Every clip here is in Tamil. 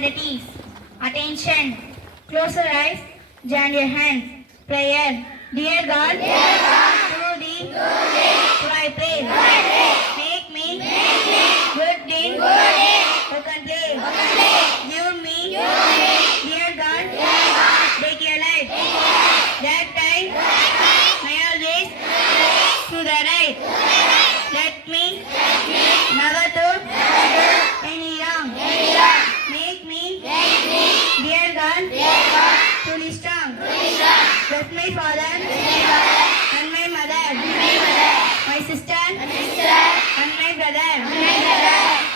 Stand at ease. Attention. Close your eyes. Join your hands. Prayer. Dear God, through thee, I pray. Make me good thing to complete. Give me, dear God, take your life. That time, may always to the right. Let me never do any wrong. Make me, dear God, truly strong. Bless my father and my mother, my sister and my brother,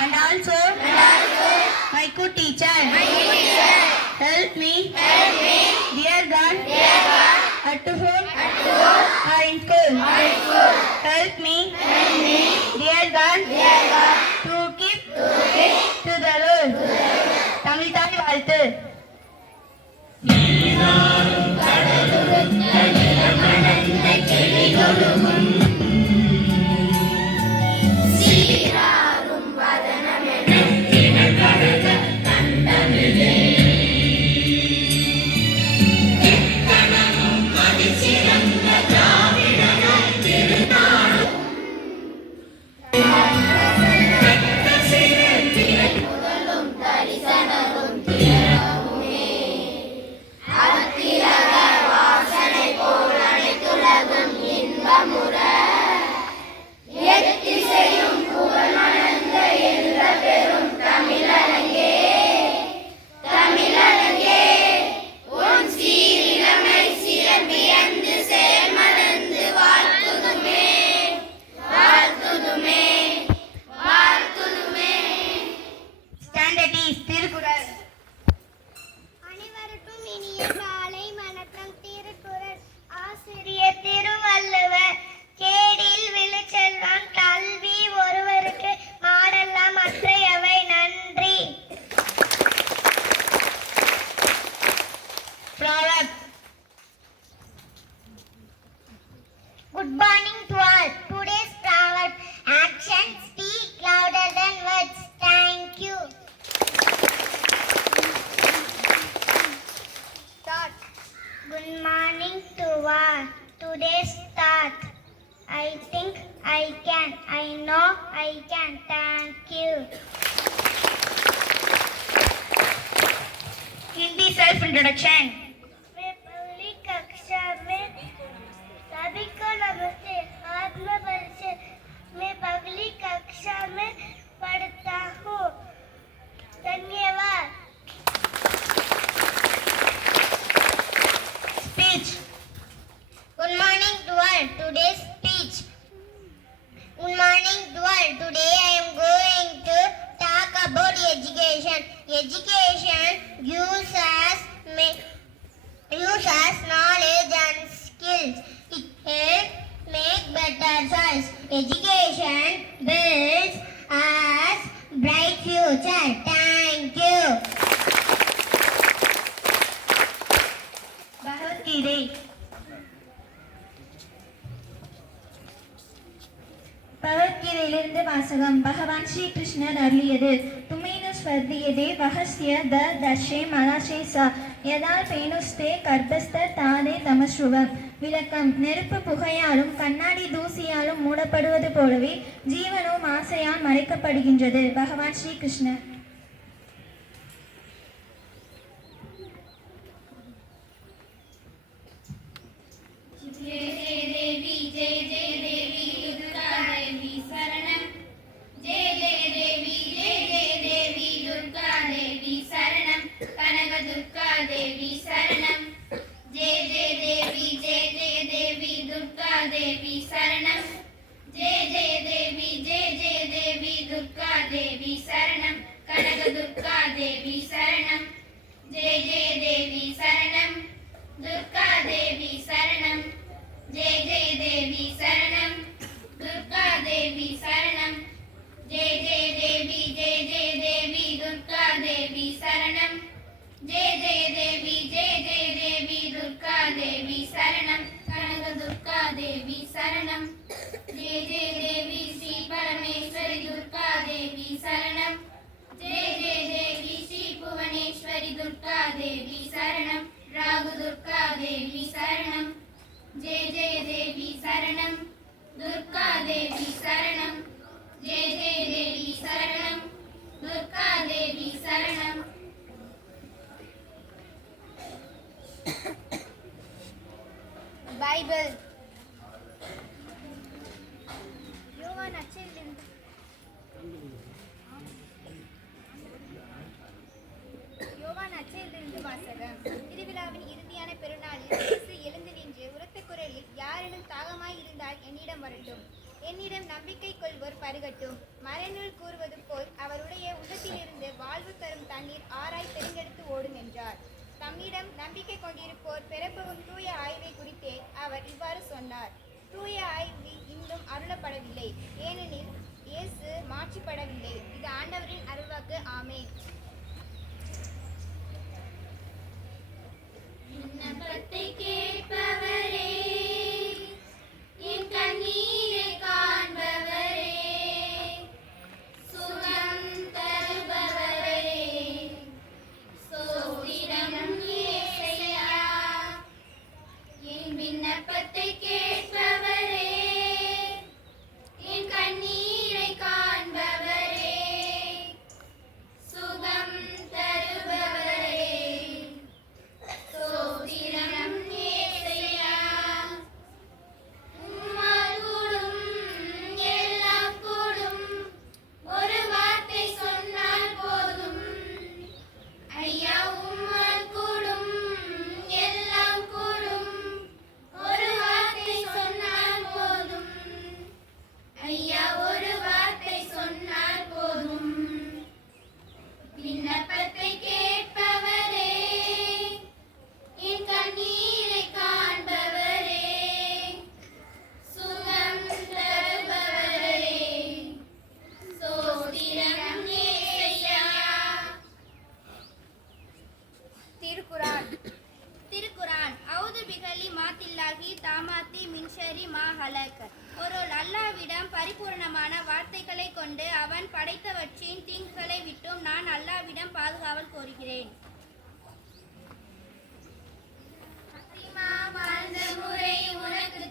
and also my good teacher. Help me, dear God, at home or in school. Help me, dear God, to keep to the rule. Tamil தாய் வாழ்த்து. Good morning to all. Today's proverb: actions speak louder than words. Thank you. Thought. Good morning to all. Today's thought: I think I can. I know I can. Thank you. Hindi self-introduction. सभी को नमस्ते। आत्मा परिचय। मैं पगली कक्षा में पढ़ता हूँ। धन्यवाद। Speech. Good morning to all. Today's speech. Good morning to all. Today I am going to talk about education. Education gives us knowledge and skills. It helps make better choice. Education builds us bright future. Thank you. Bhagavad Gita. பகவத்கீதையிலிருந்து வாசகம். பகவான் ஸ்ரீ கிருஷ்ணர் அருளியது: துமேனு ஸ்வர்தியதே வஹஸ்ய த தர்ஷே மலாஷே சா யதால் பேனுஸ்தே கர்ப்பஸ்த தாதே தமஸ்ருவம். விளக்கம்: நெருப்பு புகையாலும் கண்ணாடி தூசியாலும் மூடப்படுவது போலவே ஜீவனும் ஆசையால் மறைக்கப்படுகின்றது. பகவான் ஸ்ரீ கிருஷ்ணர். देवी शरणं जय जय देवी जय जय देवी दुर्गा देवी शरणं कनक दुर्गा देवी शरणं जय जय देवी शरणं दुर्गा देवी शरणं जय जय देवी शरणं दुर्गा देवी शरणं जय जय देवी दुर्गा देवी शरणं जय जय देवी दुर्गा देवी शरणं कनक दुर्गा देवी शरणं जय जय देवी श्री परमेश्वरी दुर्गा देवी शरणं जय जय देवी श्री भुवने தேவி சரணம் ராகு துர்கா தேவி சரணம் ஜெய ஜெய தேவி சரணம் துர்கா தேவி சரணம் ஜெய ஜெய தேவி சரணம் துர்கா தேவி சரணம் பைபிள் யோவான் நற்செய்தியிலிருந்து வாசகம். திருவிழாவின் இறுதியான பெருநாளில் இயேசு எழுந்து நின்று உரத்த குரலில், யாரெனும் தாகமாய் இருந்தால் என்னிடம் வரட்டும், என்னிடம் நம்பிக்கை கொள்வோர் பருகட்டும். மறைநூல் கூறுவது போல் அவருடைய உள்ளத்திலிருந்து வாழ்வு தரும் தண்ணீர் ஆராய் பெருங்கெடுத்து ஓடும் என்றார். தம்மிடம் நம்பிக்கை கொண்டிருப்போர் பெறப்போகும் தூய ஆய்வை குறித்தே அவர் இவ்வாறு சொன்னார். தூய ஆய்வு இன்னும் அருளப்படவில்லை, ஏனெனில் இயேசு மாற்றிப்படவில்லை. இது ஆண்டவரின் அருள்வாக்கு. ஆமென். விண்ணப்பத்தை கேட்பவரே, என் கண்ணீரை காண்பவரே, சுகம் தருபவரே, சோதிடம் இயேசையா. என் விண்ணப்பத்தை கேட்பவரே, என் கண்ணீரை காண்பவரே, சுகம் தருபவரே, சோதிடம் இயேசையா. உம்மால் கூடும், எல்லாம் கூடும், ஒரு வார்த்தை சொன்னால் போதும். ஐயா உம்மால் கூடும், எல்லாம் கூடும், ஒரு வார்த்தை சொன்னால் போதும். ஐயா ஒரு வார்த்தை சொன்னால் போதும். விண்ணப்பத்தை கேட்பவரே, என் கண்ணீரை காண்பவரே, சுகம் தருபவரே, சோதிடம் இயேசையா. திருக்குரான். திருக்குரான் அவுது பிகலி மாத்தில்லாஹி தாமாத்தி மின்ஷரி மா ஹலக். ஒரு அல்லாஹ்விடம் பரிபூரணமான வார்த்தைகளை கொண்டு அவன் படைத்தவற்றின் தீங்குகளை விட்டும் நான் அல்லாஹ்விடம் பாதுகாவல் கோருகிறேன். வாழ்ந்த முறை உனக்கு